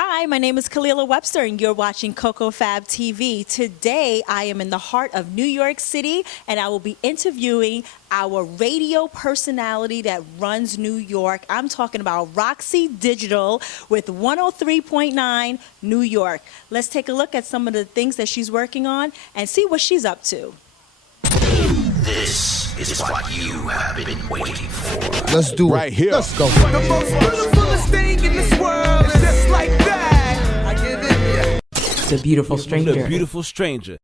Hi, my name is Kalila Webster, and you're watching cocoafab TV. Today, I am in the heart of New York City, and I will be interviewing our radio personality that runs New York. I'm talking about Roxie Digital with 103.9 New York. Let's take a look at some of the things that she's working on and see what she's up to. This is what you have been waiting for. Let's do right it. here. Let's go. The most beautifulest thing in this world is just like that. I give it. The beautiful stranger. The beautiful stranger.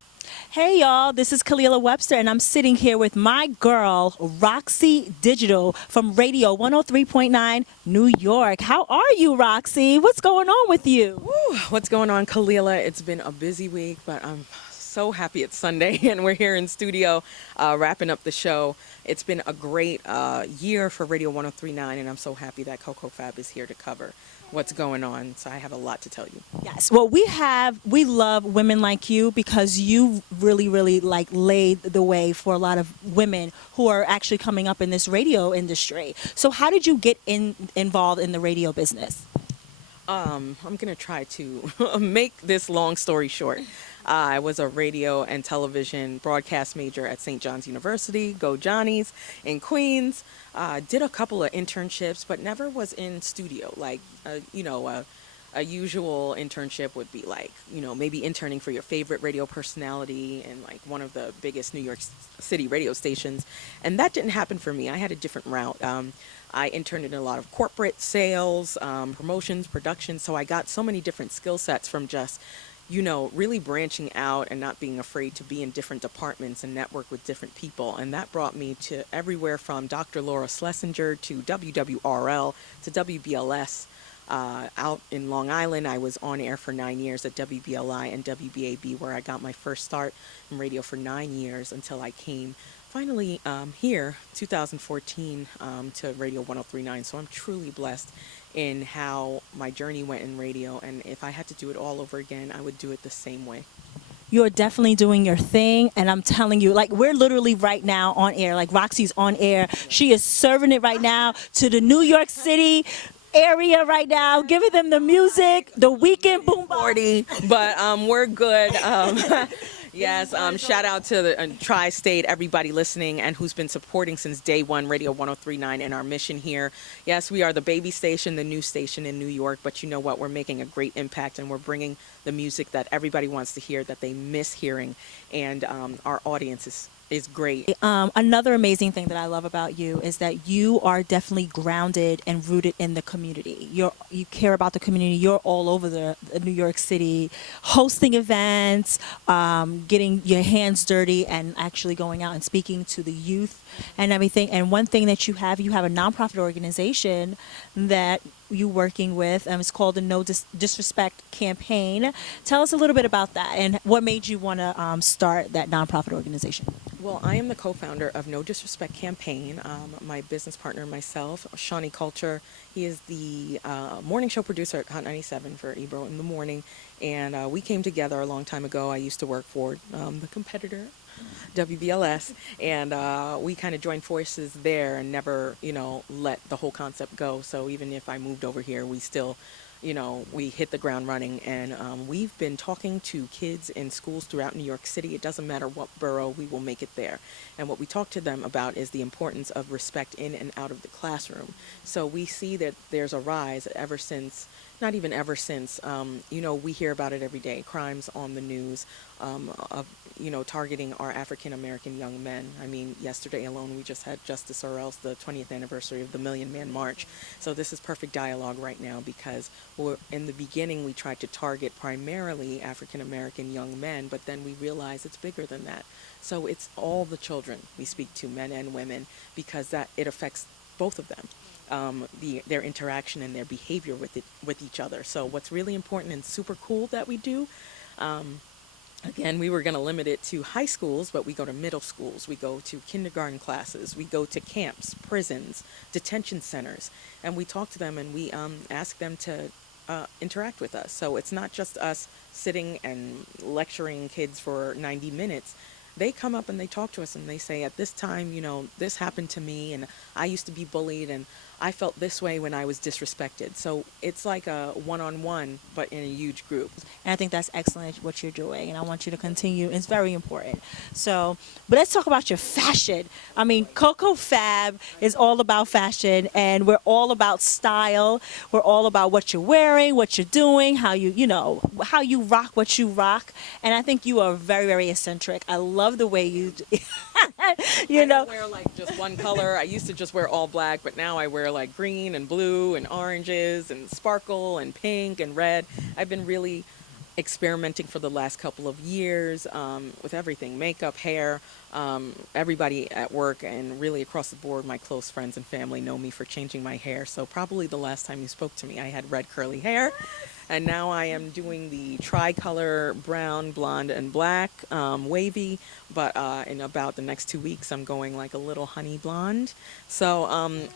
Hey y'all, this is Kalila Webster, and I'm sitting here with my girl, Roxie Digital from Radio 103.9 New York. How are you, Roxie? What's going on with you? Woo, what's going on, Kalila? It's been a busy week, but I'm so happy it's Sunday and we're here in studio wrapping up the show. It's been a great year for Radio 103.9, and I'm so happy that cocoafab is here to cover what's going on. So I have a lot to tell you. Yes, well, we love women like you because you really like laid the way for a lot of women who are actually coming up in this radio industry. So how did you get involved in the radio business? I'm going to try to make this long story short. I was a radio and television broadcast major at St. John's University, Go Johnnies, in Queens. Did a couple of internships, but never was in studio. Like, a usual internship would be like, maybe interning for your favorite radio personality and like one of the biggest New York City radio stations. And that didn't happen for me. I had a different route. I interned in a lot of corporate sales, promotions, production. So I got so many different skill sets from just really branching out and not being afraid to be in different departments and network with different people. And that brought me to everywhere from Dr. Laura Schlesinger to WWRL to WBLS. Out in Long Island, I was on air for 9 years at WBLI and WBAB, where I got my first start in radio for 9 years until I came finally here, 2014, to Radio 103.9. So I'm truly blessed in how my journey went in radio, and if I had to do it all over again, I would do it the same way. You're definitely doing your thing, and I'm telling you, like, we're literally right now on air. Like, Roxie's on air. She is serving it right now to the New York City area right now, giving them the music, the weekend boom party, but we're good. Yes, shout out to the Tri-State, everybody listening and who's been supporting since day one, Radio 103.9 and our mission here. Yes, we are the baby station, the new station in New York, but you know what? We're making a great impact, and we're bringing the music that everybody wants to hear, that they miss hearing, and our audience is great. Another amazing thing that I love about you is that you are definitely grounded and rooted in the community. You care about the community. You're all over the New York City, hosting events, getting your hands dirty, and actually going out and speaking to the youth and everything. And one thing that you have a nonprofit organization that you're working with, it's called the No Disrespect Campaign. Tell us a little bit about that and what made you want to start that nonprofit organization. Well, I am the co-founder of No Disrespect Campaign. My business partner and myself, Shawnee Culture, he is the morning show producer at Hot 97 for Ebro in the morning. And we came together a long time ago. I used to work for the competitor, WBLS, and we kind of joined forces there and never, let the whole concept go. So even if I moved over here, we still, we hit the ground running, and we've been talking to kids in schools throughout New York City. It doesn't matter what borough, we will make it there. And what we talk to them about is the importance of respect in and out of the classroom. So we see that there's a rise ever since, not even ever since, we hear about it every day, crimes on the news of, targeting our African-American young men. I mean, yesterday alone, we just had Justice or Else, the 20th anniversary of the Million Man March. So this is perfect dialogue right now because in the beginning, we tried to target primarily African-American young men, but then we realized it's bigger than that. So it's all the children we speak to, men and women, because it affects both of them. Their interaction and their behavior with each other. So what's really important and super cool that we do, again, we were going to limit it to high schools, but we go to middle schools, we go to kindergarten classes, we go to camps, prisons, detention centers, and we talk to them and we ask them to interact with us. So it's not just us sitting and lecturing kids for 90 minutes. They come up and they talk to us and they say, at this time, this happened to me, and I used to be bullied, and I felt this way when I was disrespected. So it's like a one-on-one, but in a huge group. And I think that's excellent what you're doing, and I want you to continue. It's very important. So, but let's talk about your fashion. I mean, Coco Fab is all about fashion, and we're all about style. We're all about what you're wearing, what you're doing, how how you rock what you rock. And I think you are very, very eccentric. I love the way you, I don't wear like just one color. I used to just wear all black, but now I wear like green and blue and oranges and sparkle and pink and red. I've been really experimenting for the last couple of years with everything, makeup, hair. Everybody at work and really across the board, my close friends and family know me for changing my hair. So probably the last time you spoke to me, I had red curly hair. And now I am doing the tricolor brown, blonde, and black, wavy. But in about the next 2 weeks, I'm going like a little honey blonde. So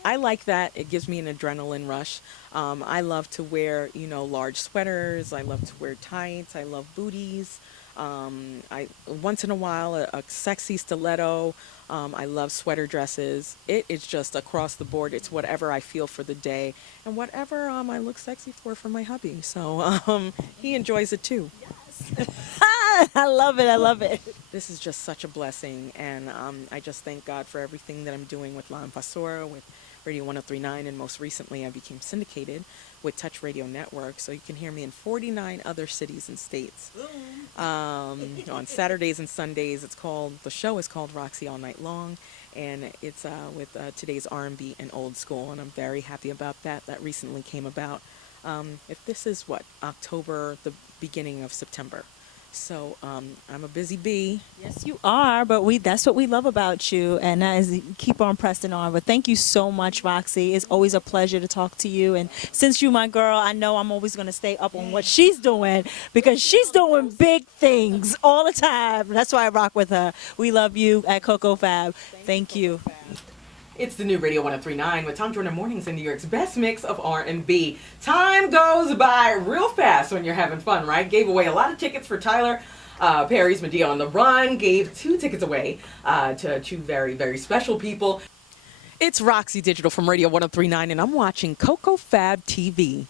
I like that. It gives me an adrenaline rush. I love to wear, large sweaters. I love to wear tights. I love booties. I once in a while a sexy stiletto. I love sweater dresses. It is just across the board. It's whatever I feel for the day and whatever I look sexy for my hubby. So he enjoys it too. I love it. I love it. This is just such a blessing, and I just thank God for everything that I'm doing with La Invasora, with Radio 1039, and most recently I became syndicated with Touch Radio Network, so you can hear me in 49 other cities and states. On Saturdays and Sundays, the show is called Roxie All Night Long, and it's with today's R&B and old school, and I'm very happy about that. That recently came about. If this is October, the beginning of September. So I'm a busy bee. Yes, you are, but that's what we love about you, and that is keep on pressing on. But thank you so much, Roxie. It's always a pleasure to talk to you, and since you're my girl, I know I'm always going to stay up on what she's doing, because she's doing big things all the time. That's why I rock with her. We love you at Coco Fab. Thank you. It's the new Radio 1039 with Tom Jordan Mornings in New York's best mix of R&B. Time goes by real fast when you're having fun, right? Gave away a lot of tickets for Tyler Perry's Medea on the Run. Gave 2 tickets away to 2 very, very special people. It's Roxie Digital from Radio 1039, and I'm watching Coco Fab TV.